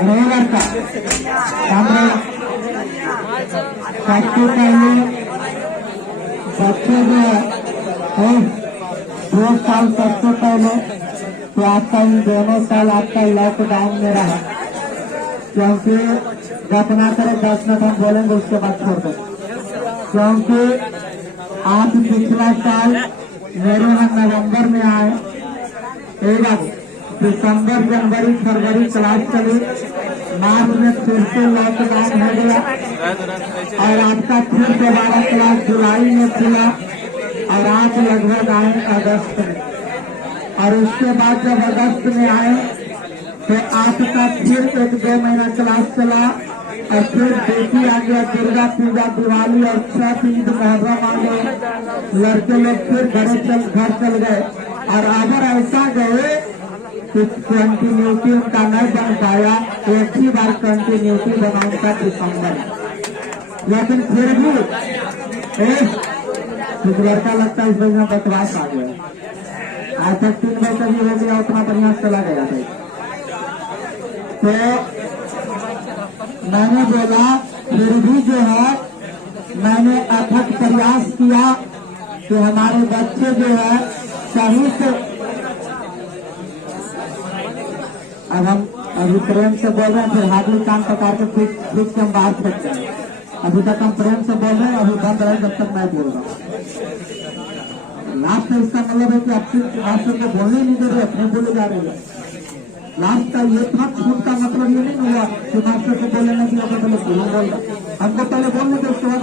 Roller का सबसे पहले बच्चे जो है 2 साल सबसे पहले तो आपका इन दोनों साल आपका लॉकडाउन में रहा, क्योंकि घटना करे 10 मिनट हम बोलेंगे उसके बाद छोड़ दें, क्योंकि आप पिछला साल मेरे यहाँ नवंबर में आए, एक दिसंबर जनवरी फरवरी क्लास चली, मार्च में फिर से लॉकडाउन हो गया और आपका फिर दोबारा क्लास जुलाई में खुला और आज लगभग आए अगस्त में, और उसके बाद जब अगस्त में आए तो आपका फिर 1-2 महीना क्लास चला और फिर बेटी आ गया, दुर्गा पूजा दिवाली और छठ ईद मुहर्रम आ गए, लड़के लोग फिर घर चल गए और अगर ऐसा गए कि कंटिन्यूटी उनका नहीं बन पाया, एक ही बार कंटिन्यूटी बना उनका दिसंबर, लेकिन फिर भी एक लड़का लगता है इस महीना बकवास आ गया, आज तक 3 महीने भी हो गया, उतना बढ़िया चला गया था। तो मैंने बोला फिर भी जो है मैंने अथक प्रयास किया कि हमारे बच्चे जो है सही से, अब हम अभी प्रेम से बोल रहे हैं, फिर हाथी कान पकड़ के फिर से हम बाहर फेंकते हैं, अभी तक हम प्रेम से बोल रहे हैं, अभी बंद रहे जब तक मैं बोल रहा हूँ। लास्ट में इसका मतलब है कि आपसे मास्टर को बोलने नहीं दे रहे, अपने बोले जा रहे हैं। लास्ट का ये था, छूट का मतलब ये नहीं हुआ कि मास्टर को बोलने की पहले बोल रहा, हमको पहले बोलने के उसके बाद